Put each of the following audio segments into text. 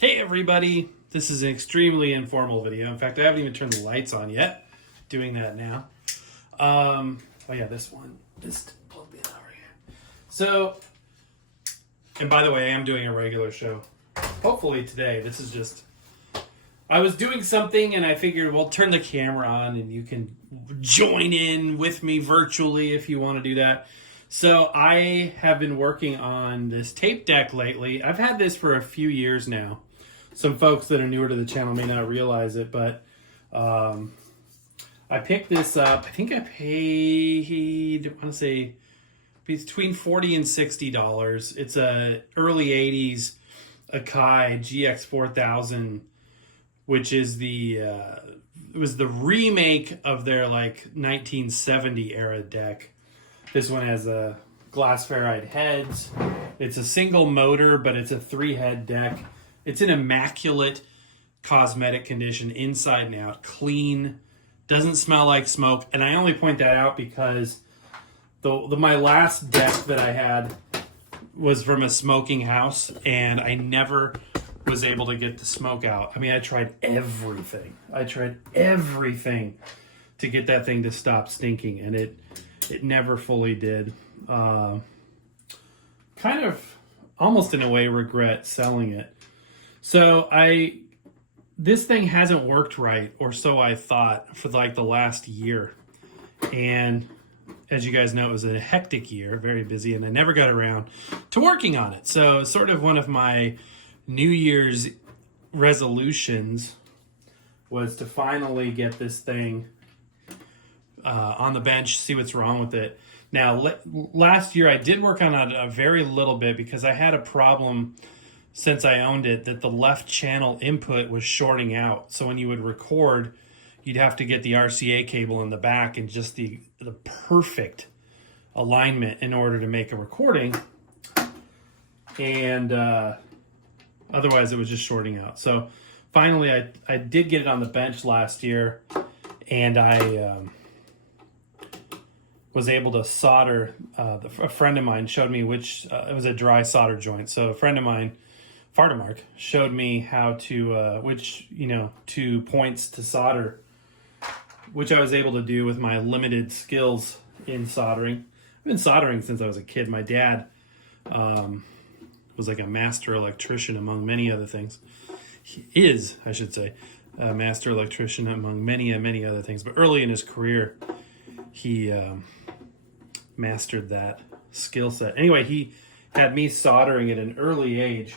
Hey everybody, this is an extremely informal video. In fact, I haven't even turned the lights on yet. Doing that now. Oh yeah, this one. Just plug it over here. So, and by the way, I am doing a regular show. Hopefully today. This is just, I was doing something and I figured, well, turn the camera on and you can join in with me virtually if you want to do that. So I have been working on this tape deck lately. I've had this for a few years now. Some folks that are newer to the channel may not realize it, but I picked this up. I think I paid, I want to say, between $40 and $60. It's a early 80s Akai GX4000, which is it was the remake of their like 1970 era deck. This one has a glass ferrite heads. It's a single motor, but it's a 3-head deck. It's in immaculate cosmetic condition, inside and out, clean, doesn't smell like smoke. And I only point that out because my last deck that I had was from a smoking house, and I never was able to get the smoke out. I mean, I tried everything. To get that thing to stop stinking, and it never fully did. Kind of almost in a way regret selling it. So this thing hasn't worked right, or so I thought, for like the last year. And as you guys know, it was a hectic year, very busy, and I never got around to working on it. So sort of one of my New Year's resolutions was to finally get this thing on the bench, see what's wrong with it. Now, last year I did work on it a very little bit because I had a problem since I owned it that the left channel input was shorting out. So when you would record, you'd have to get the RCA cable in the back and just the perfect alignment in order to make a recording. And otherwise it was just shorting out. So finally I did get it on the bench last year, and I was able to solder. A friend of mine showed me which, it was a dry solder joint. So a friend of mine, Fardamark, showed me how to, which 2 points to solder, which I was able to do with my limited skills in soldering. I've been soldering since I was a kid. My dad was like a master electrician among many other things. He is, I should say, a master electrician among many other things. But early in his career, he mastered that skill set. Anyway, he had me soldering at an early age,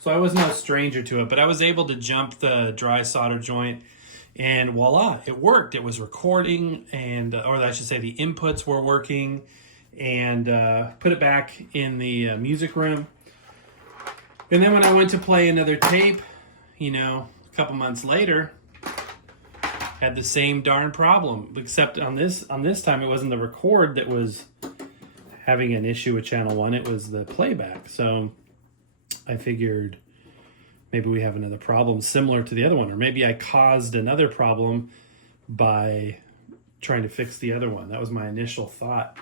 so I was no stranger to it. But I was able to jump the dry solder joint, and voila, it worked. It was recording, and or I should say the inputs were working, and put it back in the music room. And then when I went to play another tape, a couple months later, had the same darn problem, except on this time it wasn't the record that was having an issue with channel 1, it was the playback. So I figured maybe we have another problem similar to the other one, or maybe I caused another problem by trying to fix the other one. That was my initial thought.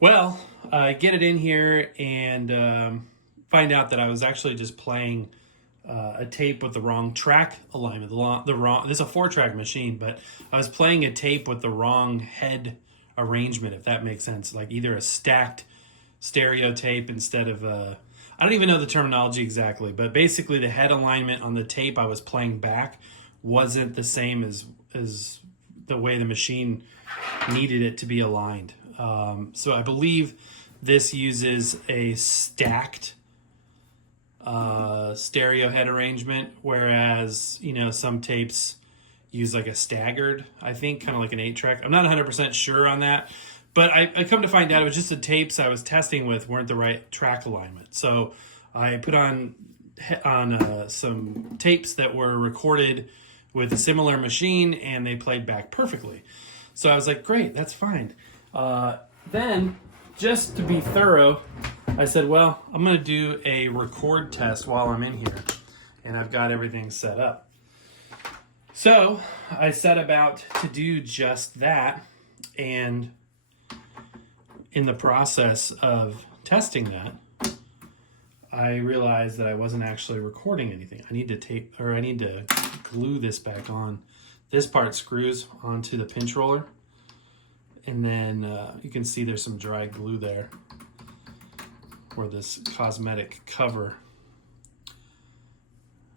Well, I get it in here and find out that I was actually just playing a tape with the wrong track alignment. This is a 4-track machine, but I was playing a tape with the wrong head arrangement, if that makes sense. Like either a stacked stereo tape instead of I don't even know the terminology exactly, but basically the head alignment on the tape I was playing back wasn't the same as the way the machine needed it to be aligned. So I believe this uses a stacked stereo head arrangement, whereas some tapes use like a staggered, I think, kind of like an 8-track. I'm not 100% sure on that, but I come to find out it was just the tapes I was testing with weren't the right track alignment. So I put on some tapes that were recorded with a similar machine, and they played back perfectly. So I was like, great, that's fine. Then, just to be thorough, I said, well, I'm going to do a record test while I'm in here, and I've got everything set up. So I set about to do just that, and in the process of testing that, I realized that I wasn't actually recording anything. I need to glue this back on. This part screws onto the pinch roller, and then you can see there's some dry glue there where this cosmetic cover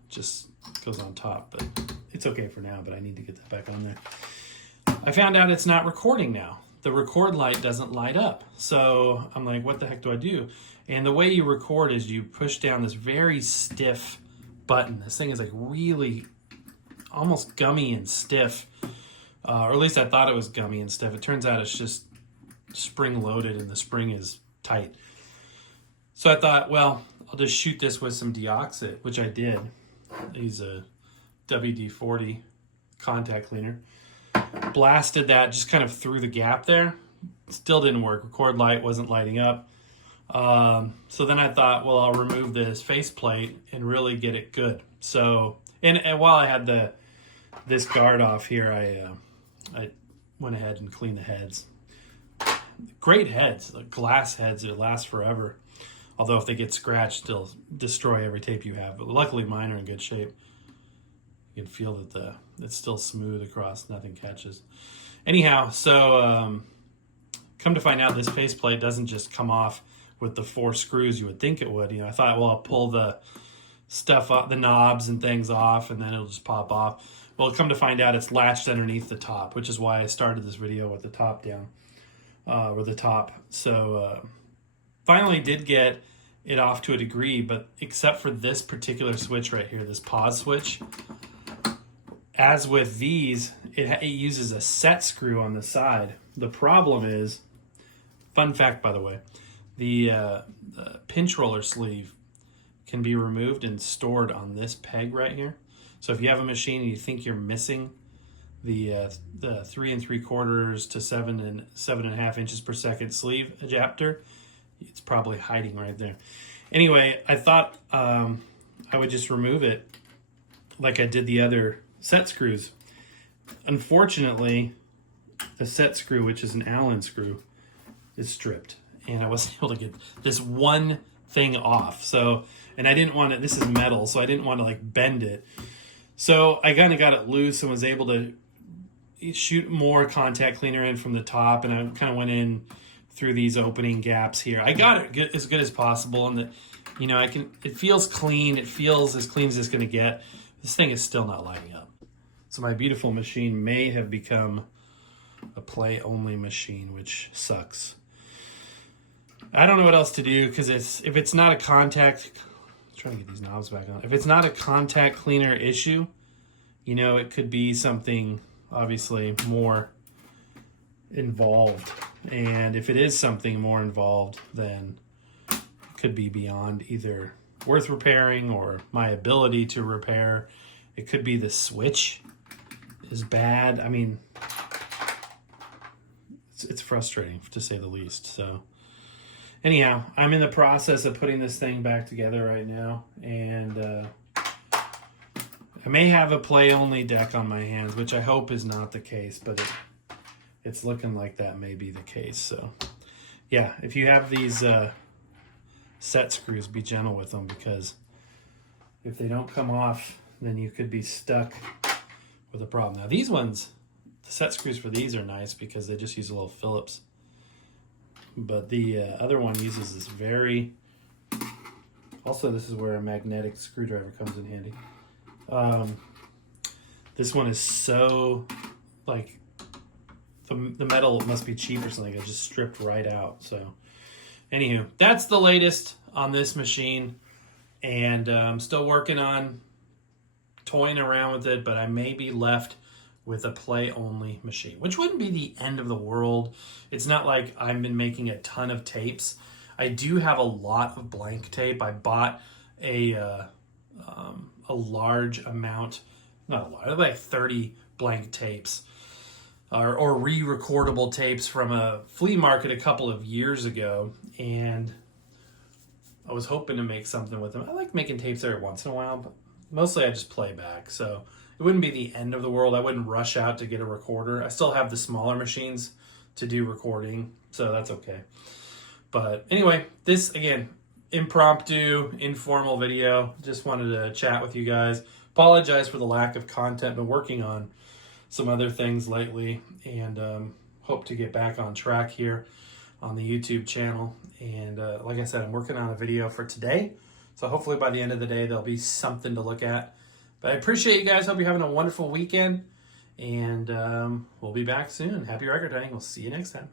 just goes on top, but it's okay for now, but I need to get that back on there. I found out it's not recording now. The record light doesn't light up. So I'm like, what the heck do I do? And the way you record is you push down this very stiff button. This thing is like really almost gummy and stiff. Or at least I thought it was gummy and stiff. It turns out it's just spring loaded and the spring is tight. So I thought, well, I'll just shoot this with some deoxit, which I did. Use a WD-40 contact cleaner. Blasted that just kind of through the gap there. Still didn't work. Record light wasn't lighting up. So then I thought, well, I'll remove this faceplate and really get it good. So, and while I had this guard off here, I went ahead and cleaned the heads. Great heads, like glass heads that last forever. Although if they get scratched, they'll destroy every tape you have. But luckily mine are in good shape. You can feel that it's still smooth across, nothing catches. Anyhow, so come to find out this faceplate doesn't just come off with the 4 screws you would think it would. You know, I thought, well, I'll pull the stuff up, the knobs and things off, and then it'll just pop off. Well, come to find out it's latched underneath the top, which is why I started this video with the top down, or the top. So finally did get it off to a degree, but except for this particular switch right here, this pause switch, as with these, it uses a set screw on the side. The problem is, fun fact by the way, the pinch roller sleeve can be removed and stored on this peg right here. So if you have a machine and you think you're missing the 3 3/4 to 7 and 7.5 inches per second sleeve adapter, it's probably hiding right there. Anyway, I thought I would just remove it like I did the other set screws. Unfortunately, the set screw, which is an Allen screw, is stripped, and I wasn't able to get this one thing off. So, and I didn't want it, this is metal, so I didn't want to like bend it. So I kind of got it loose and was able to shoot more contact cleaner in from the top, and I kind of went in through these opening gaps here. I got it as good as possible, and you know, it feels clean. It feels as clean as it's going to get. This thing is still not lighting up. So my beautiful machine may have become a play-only machine, which sucks. I don't know what else to do, because if it's not a contact, I'm trying to get these knobs back on. If it's not a contact cleaner issue, you know, it could be something obviously more involved. And if it is something more involved, then it could be beyond either worth repairing or my ability to repair. It could be the switch is bad. I mean, it's frustrating to say the least. So anyhow, I'm in the process of putting this thing back together right now, and I may have a play-only deck on my hands, which I hope is not the case, but it's looking like that may be the case. So yeah, if you have these set screws, be gentle with them, because if they don't come off, then you could be stuck with a problem. Now these ones, the set screws for these are nice because they just use a little Phillips, but the other one uses this very, also this is where a magnetic screwdriver comes in handy. This one is so, like, the metal must be cheap or something. It's just stripped right out. So anywho, that's the latest on this machine, and I'm still working on toying around with it, but I may be left with a play-only machine, which wouldn't be the end of the world. It's not like I've been making a ton of tapes. I do have a lot of blank tape. I bought a large amount, not a lot, like 30 blank tapes, or re-recordable tapes from a flea market a couple of years ago, and I was hoping to make something with them. I like making tapes every once in a while, but mostly I just play back, so it wouldn't be the end of the world. I wouldn't rush out to get a recorder. I still have the smaller machines to do recording, so that's okay. But anyway, this, again, impromptu, informal video. Just wanted to chat with you guys. Apologize for the lack of content. Been working on some other things lately, and hope to get back on track here on the YouTube channel. And like I said, I'm working on a video for today, so hopefully by the end of the day there'll be something to look at. But I appreciate you guys. Hope you're having a wonderful weekend, and we'll be back soon. Happy record hunting. We'll see you next time.